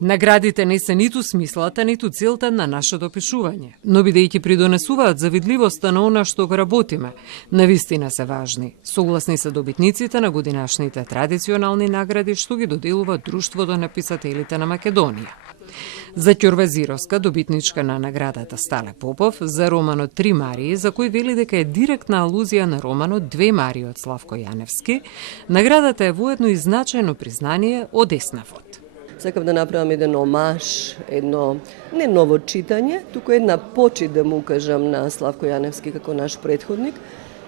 Наградите не се ниту смислата, ниту целта на нашето пишување, но бидејќи придонесуваат за видливоста на она што го работиме, навистина се важни. Согласни се добитниците на годинашните традиционални награди што ги доделува Друштвото на писателите на Македонија. За Ќорва Зировска, добитничка на наградата Стале Попов, за романот Три Марии, за кој вели дека е директна алузија на романот Две Марии од Славко Јаневски, наградата е воедно и значајно признание од Еснавот. Сакам да направам еден омаж, едно не ново читање, туку една почит да му кажам на Славко Јаневски како наш претходник.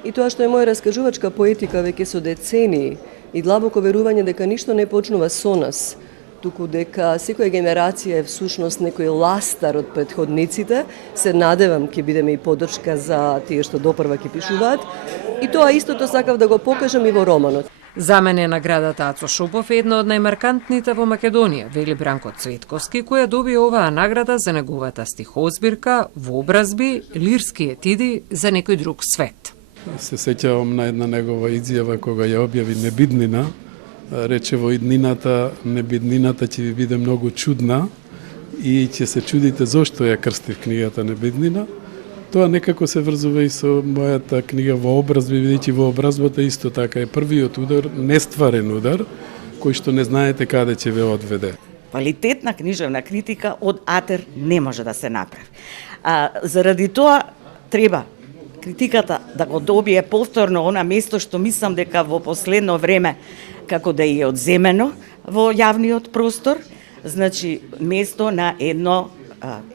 И тоа што е моја раскажувачка поетика веќе со децении и длабоко верување дека ништо не почнува со нас, туку дека секоја генерација е всушност некој ластар од претходниците, се надевам ќе бидеме и подршка за тие што допрва ќе пишуваат. И тоа истото сакав да го покажам и во романот. За мене наградата Ацо Шопов е една од најмаркантните во Македонија, вели Бранко Цветковски, која добија оваа награда за неговата стихозбирка, вообразби, лирски етиди за некој друг свет. Се сеќавам на една негова изјава кога ја објави Небиднина. Рече во иднината, небиднината ќе ви биде многу чудна и ќе се чудите зошто ја крстив книгата Небиднина. Тоа некако се врзува и со мојата книга Вообразби, бидејќи вообразбата исто така е првиот удар, нестварен удар, кој што не знаете каде ќе ве одведе. Квалитетна книжевна критика од Атер не може да се направи. Заради тоа треба критиката да го добие повторно она место што мислам дека во последно време како да е одземено во јавниот простор, значи место на едно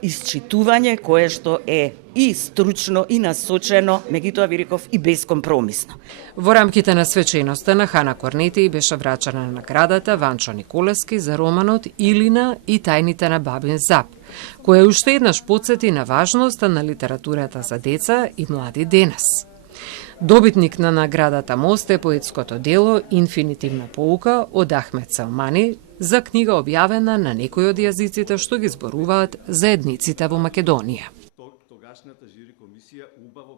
исчитување кое што е и стручно и насочено, меѓутоа ви реков и безкомпромисно. Во рамките на свеченоста на Хана Корнети беше врачана на наградата Ванчо Николевски за романот Илина и тајните на Бабин Зап, која уште еднаш потсети на важноста на литературата за деца и млади денес. Добитник на наградата Мост е поетското дело Инфинитивна поука од Ахмет Салмани за книга објавена на некои од јазиците што ги зборуваат за етниците во Македонија. Тогашната жури комисија убаво